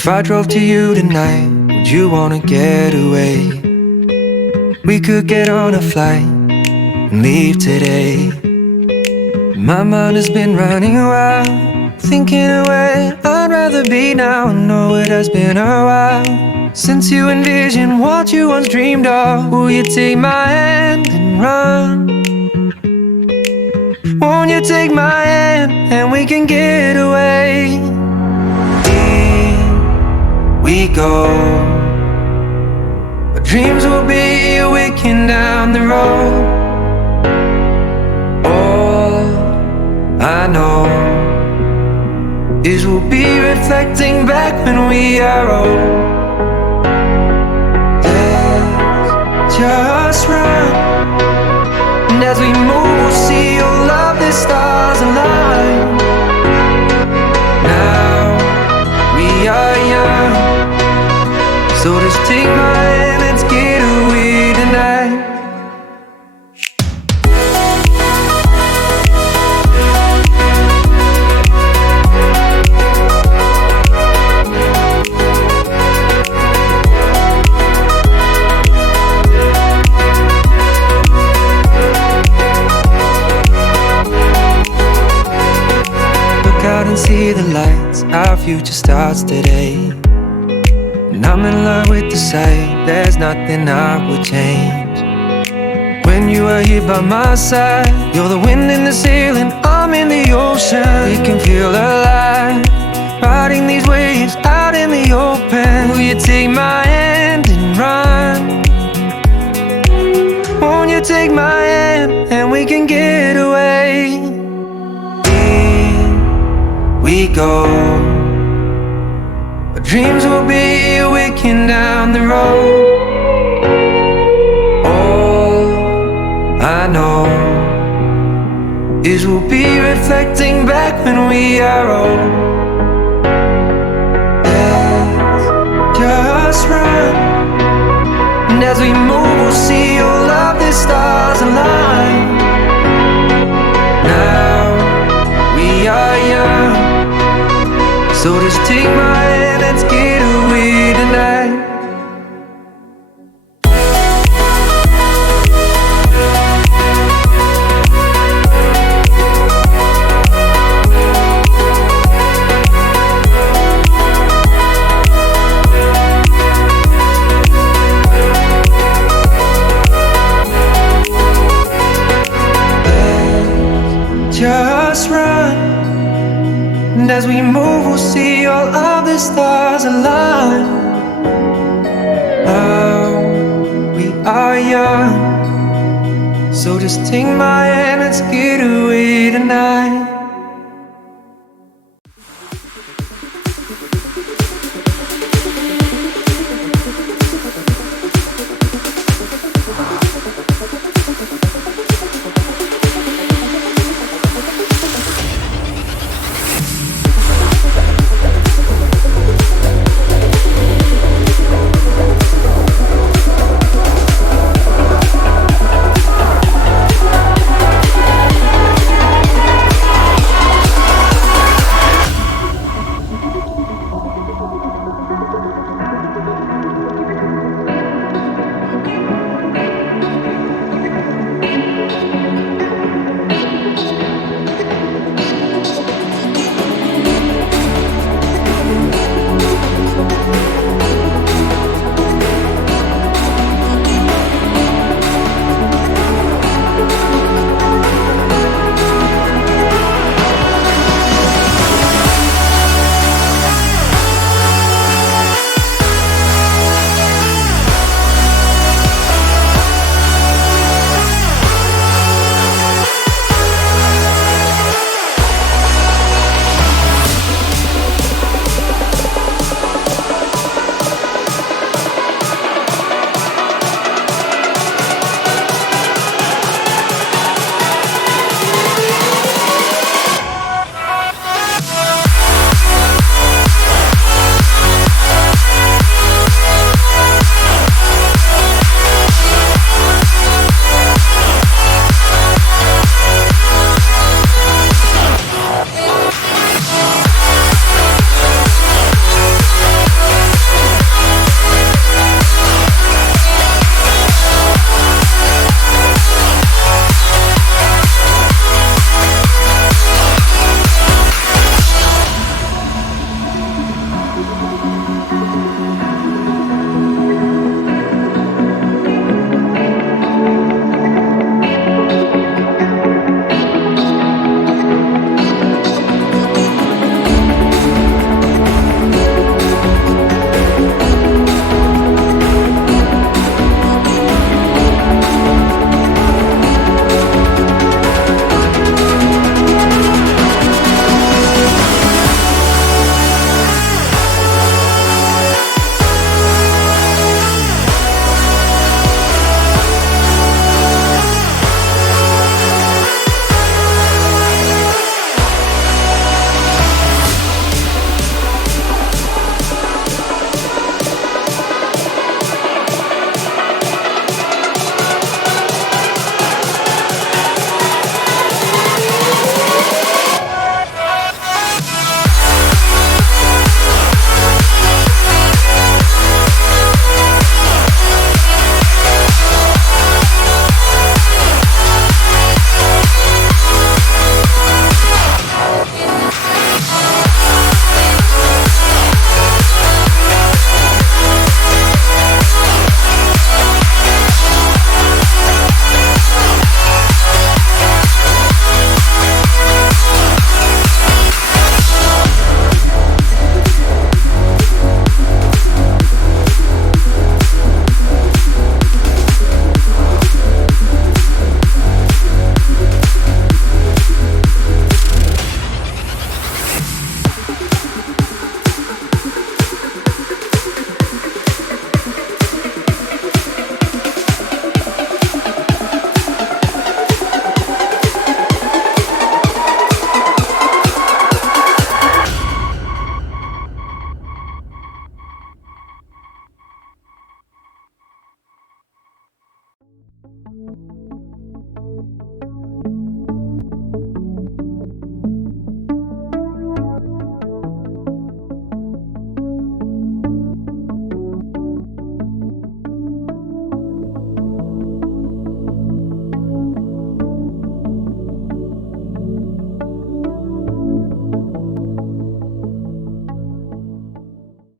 If I drove to you tonight, would you wanna get away? We could get on a flight and leave today. My mind has been running wild, thinking of where I'd rather be now. I know it has been a while since you envisioned what you once dreamed of. Will you take my hand and run? Won't you take my hand and we can get away? Here we go. Our dreams will be a weekend down the road. All I know is we'll be reflecting back when we are old. Let's just run, and as we move we'll see all of the stars align. Now we are young, so just take my hand, let's get away tonight. And see the lights, our future starts today. And I'm in love with the sight, there's nothing I would change. When you are here by my side, you're the wind in the sail and I'm in the ocean. We can feel alive, riding these waves out in the open. Will you take my hand and run? Won't you take my hand and we can get away? We go. Our dreams will be a weekend down the road. All I know is we'll be reflecting back when we are old. Let's just run, and as we move we'll see all of the stars align. Now we are young, so just take my hand, let's get away tonight. Let's just run, and as we move we'll see all of the stars align. Now we are young, so just take my hand, let's get away tonight.